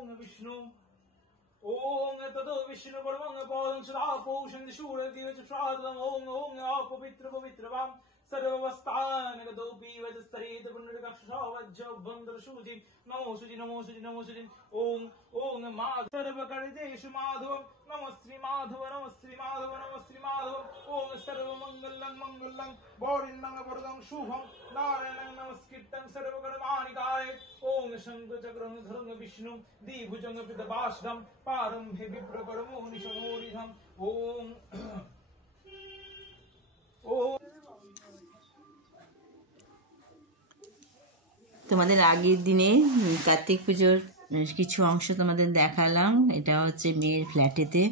ओम विष्णु ओम ततो विष्णु परमं पदं सदा पोषं शूर दिवचक्षादं ओम ओम पवित्र पवित्रवाम सर्ववस्थान गतोपि वजस्तरेत पुण्डरकक्षावज्ज वंदरशुचि नमो शुचि नमो शुचि नमो शुचि ओम ओम माधव सर्वकर्तेषु माधव नमः श्री माधव नमः श्री माधव नमः श्री माधव ओम सर्वमंगलं मंगलं वरिन्दं वरदं शुभं नारायणं नमस्कृतं सर्वकर्माणि कारये ओम शंखचक्रं धरं विष्णु द्विभुजं पितपाशं पारंभे विप्रकर्मो निशमोरिधं ओम ओम। তোমাদের আগের দিনে কার্তিক পুজোর কিছু অংশ তোমাদের দেখালাম। এটা হচ্ছে মেয়ের ফ্ল্যাটেতে।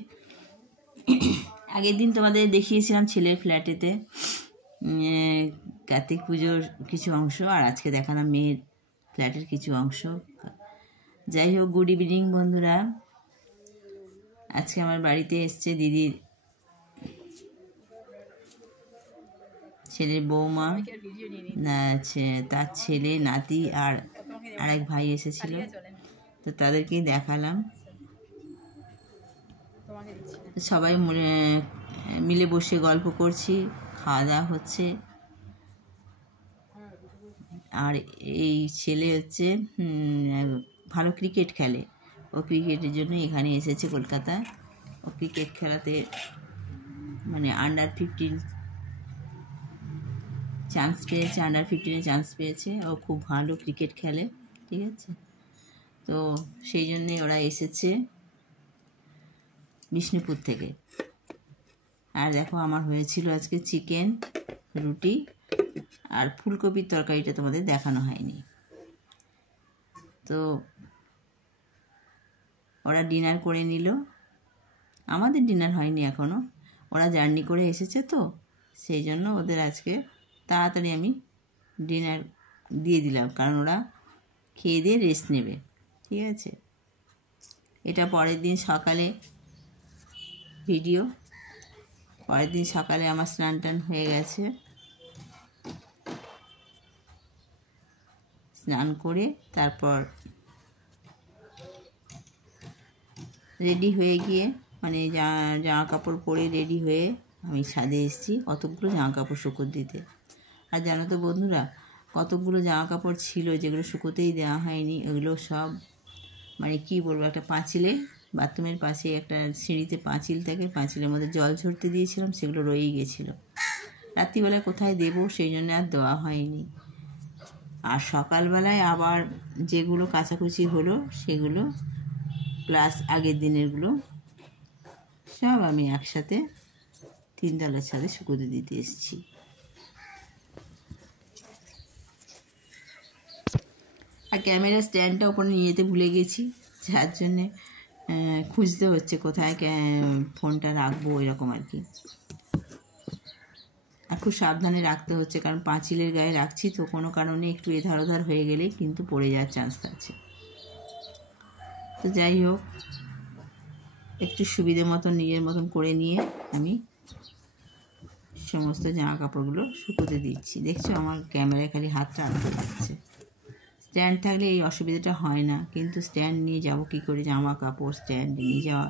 আগের দিন তোমাদের দেখিয়েছিলাম ছেলের ফ্ল্যাটেতে কার্তিক পুজোর কিছু অংশ, আর আজকে দেখালাম মেয়ের ফ্ল্যাটের কিছু অংশ। যাই হোক, গুড ইভিনিং বন্ধুরা। আজকে আমার বাড়িতে এসছে দিদির ছেলের বৌমা, তার ছেলে, নাতি আর আরেক ভাই এসেছিল, তো তাদেরকেই দেখালাম। সবাই মিলে বসে গল্প করছি, খাওয়া দাওয়া হচ্ছে। আর এই ছেলে হচ্ছে ভালো ক্রিকেট খেলে, ও ক্রিকেটের জন্য এখানে এসেছে কলকাতায়। ও ক্রিকেট খেলাতে মানে আন্ডার-15 চান্স পেয়েছে, আন্ডার-15-এ চান্স পেয়েছে। ও খুব ভালো ক্রিকেট খেলে, ঠিক আছে। তো সেই জন্যে ওরা এসেছে বিষ্ণুপুর থেকে। আর দেখো, আমার হয়েছিল আজকে চিকেন, রুটি আর ফুলকপির তরকারিটা তোমাদের দেখানো হয়নি। তো ওরা ডিনার করে নিল, আমাদের ডিনার হয়নি এখনও। ওরা জার্নি করে এসেছে, তো সেই জন্য ওদের আজকে তাড়াতাড়ি আমি ডিনার দিয়ে দিলাম, কারণ ওরা খেয়ে দিয়ে রেস্ট নেবে, ঠিক আছে। এটা পরের দিন সকালে ভিডিও। পরের দিন সকালে আমার স্নান টান হয়ে গেছে, স্নান করে তারপর রেডি হয়ে গিয়ে মানে জামা কাপড় পরে রেডি হয়ে আমি ছাদে এসেছি কতগুলো জামা কাপড় শুকোতে দিতে। আর জানো তো বন্ধুরা, কতগুলো জামা কাপড় ছিল যেগুলো শুকোতেই দেওয়া হয়নি। ওগুলো সব মানে কি বলবো, একটা পাঁচিলে, বাথরুমের পাশে একটা সিঁড়িতে পাঁচিল থাকে, পাঁচিলের মধ্যে জল ঝরতে দিয়েছিলাম, সেগুলো রয়েই গেছিলো। রাত্রিবেলায় কোথায় দেবো, সেই জন্য আর দেওয়া হয়নি। আর সকালবেলায় আবার যেগুলো কাচাকুচি হলো সেগুলো প্লাস আগের দিনেরগুলো সব আমি একসাথে 3 তলার ছাদে শুকোতে দিতে এসেছি। আর ক্যামেরা স্ট্যান্ডটা ওপরে নিয়ে যেতে ভুলে গেছি, যার জন্যে খুঁজতে হচ্ছে কোথায় ফোনটা রাখবো, এরকম আর কি। আর খুব সাবধানে রাখতে হচ্ছে, কারণ পাঁচিলের গায়ে রাখছি, তো কোনো কারণে একটু এধার ওধার হয়ে গেলে কিন্তু পড়ে যাওয়ার চান্স আছে। তো যাই হোক, একটু সুবিধে মতন নিজের মতন করে নিয়ে আমি সমস্ত জামা কাপড়গুলো শুকোতে দিচ্ছি। দেখছো আমার ক্যামেরায় খালি হাতটা আটকে যাচ্ছে। স্ট্যান্ড থাকলে এই অসুবিধাটা হয় না, কিন্তু স্ট্যান্ড নিয়ে যাব কী করে, জামা কাপড় স্ট্যান্ড নিয়ে যাওয়া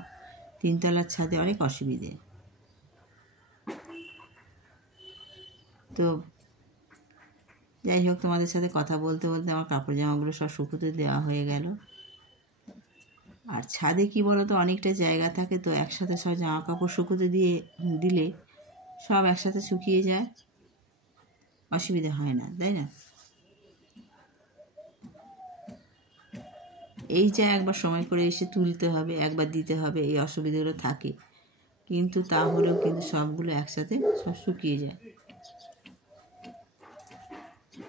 3 তলার ছাদে অনেক অসুবিধে। তো যাই হোক, তোমাদের সাথে কথা বলতে বলতে আমার কাপড় জামাগুলো সব শুকোতে দেওয়া হয়ে গেল। আর ছাদে কি বলো তো, অনেকটা জায়গা থাকে, তো একসাথে সব জামা কাপড় শুকোতে দিলে সব একসাথে শুকিয়ে যায়, অসুবিধা হয় না, তাই না। এই যা একবার সময় করে এসে তুলতে হবে, একবার দিতে হবে, এই অসুবিধাগুলো থাকে, কিন্তু তাহলেও কিন্তু সবগুলো একসাথে সব শুকিয়ে যায়।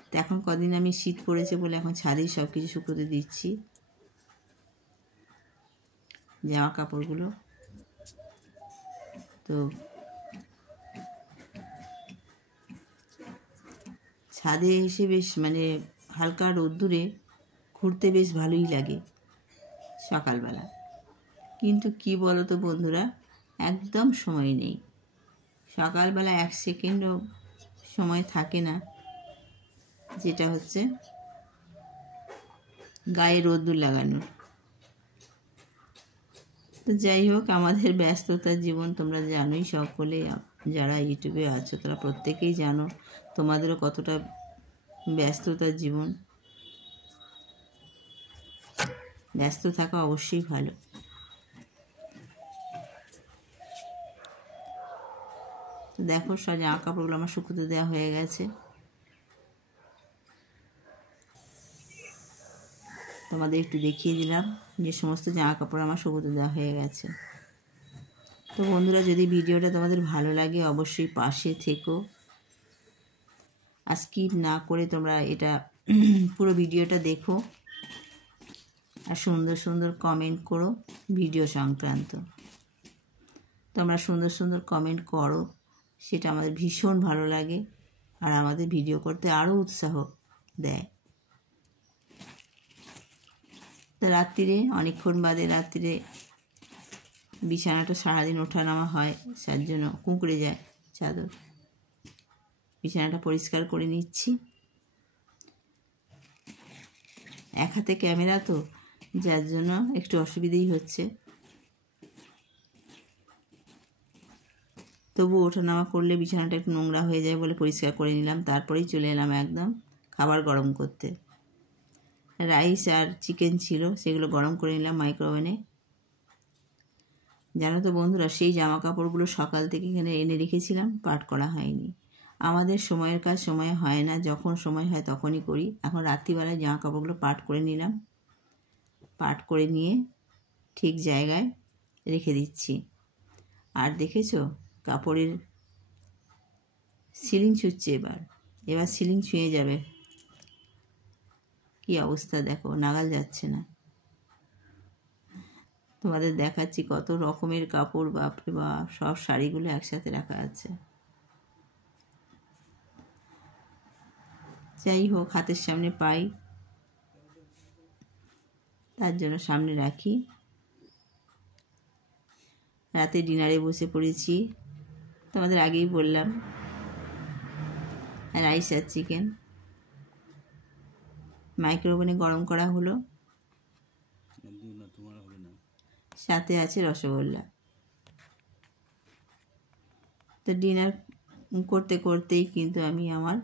তো এখন কদিন আমি শীত পড়েছে বলে এখন ছাদেই সব কিছু শুকোতে দিচ্ছি জামা কাপড়গুলো। তো ছাদে এসে বেশ মানে হালকা রোদ্দুরে ঘুরতে বেশ ভালোই লাগে সকালবেলা, কিন্তু কি বলো তো বন্ধুরা, একদম সময় নেই। সকালবেলা 1 সেকেন্ডও সময় থাকে না, যেটা হচ্ছে গায়ে রোদ্দুর লাগানোর। তো যাই হোক, আমাদের ব্যস্ততার জীবন তোমরা জানোই সকলে, যারা ইউটিউবে আছো তারা প্রত্যেকেই জানো তোমাদেরও কতটা ব্যস্ততার জীবন। ব্যস্ত থাকা অবশ্যই ভালো। তো দেখো, সব জামা কাপড়গুলো আমার শুকোতে দেওয়া হয়ে গেছে। তোমাদের একটু দেখিয়ে দিলাম যে সমস্ত জামা কাপড় আমার শুকোতে দেওয়া হয়ে গেছে। তো বন্ধুরা, যদি ভিডিওটা তোমাদের ভালো লাগে অবশ্যই পাশে থেকো, আর স্কিপ না করে তোমরা এটা পুরো ভিডিওটা দেখো, আর সুন্দর সুন্দর কমেন্ট করো ভিডিও সংক্রান্ত। তোমরা সুন্দর সুন্দর কমেন্ট করো, সেটা আমাদের ভীষণ ভালো লাগে আর আমাদের ভিডিও করতে আরও উৎসাহ দেয়। তো রাত্রিরে অনেকক্ষণ বাদে রাত্রিরে বিছানাটা সারাদিন ওঠানামা হয়, তার জন্য কুঁকড়ে যায় চাদর। বিছানাটা পরিষ্কার করে নিচ্ছি। এক হাতে ক্যামেরা তো, যার জন্য একটু অসুবিধেই হচ্ছে, তবু ওঠানামা করলে বিছানাটা একটু নোংরা হয়ে যায় বলে পরিষ্কার করে নিলাম। তারপরেই চলে এলাম একদম খাবার গরম করতে। রাইস আর চিকেন ছিল, সেগুলো গরম করে নিলাম মাইক্রোওভেনে। জানো তো বন্ধুরা, সেই জামা কাপড়গুলো সকাল থেকে এখানে এনে রেখেছিলাম, পাট করা হয়নি। আমাদের সময়ের কাজ সময়ে হয় না, যখন সময় হয় তখনই করি। এখন রাত্রিবেলায় জামা কাপড়গুলো পাট করে নিলাম, পাট করে নিয়ে ঠিক জায়গায় রেখে দিচ্ছি। আর দেখেছো, কাপড়ের সিলিং ছুঁচ্ছে, এবার সিলিং ছুঁয়ে যাবে। কি অবস্থা দেখো, নাগাল যাচ্ছে না। তোমাদের দেখাচ্ছি কত রকমের কাপড়, বাপরে বাপ, সব শাড়িগুলো একসাথে রাখা আছে। যাই হোক, হাতের সামনে পাই, তার জন্য সামনে রাখি। রাতে ডিনারে বসে পড়েছি, তোমাদের আগেই বললাম, রাইস আর চিকেন মাইক্রোওভেনে গরম করা হলো, সাথে আছে রসগোল্লা। তো ডিনার করতে করতেই কিন্তু আমি আমার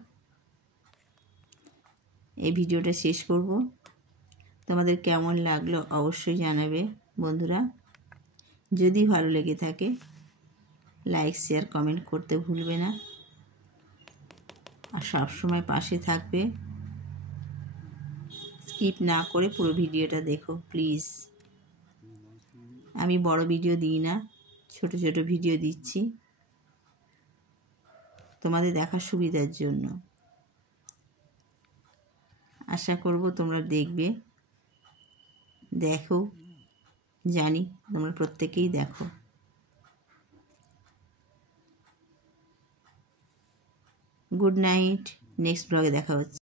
এই ভিডিওটা শেষ করব। তোমাদের কেমন লাগলো অবশ্যই জানাবে বন্ধুরা। যদি ভালো লেগে থাকে লাইক শেয়ার কমেন্ট করতে ভুলবে না, আর সবসময় পাশে থাকবে। স্কিপ না করে পুরো ভিডিওটা দেখো প্লিজ। আমি বড় ভিডিও দিই না, ছোট ছোট ভিডিও দিচ্ছি তোমাদের দেখার সুবিধার জন্য। আশা করব তোমরা দেখবে, দেখো, জানি তোমরা প্রত্যেকেই দেখো। গুড নাইট, নেক্সট ব্লগে দেখা হচ্ছে।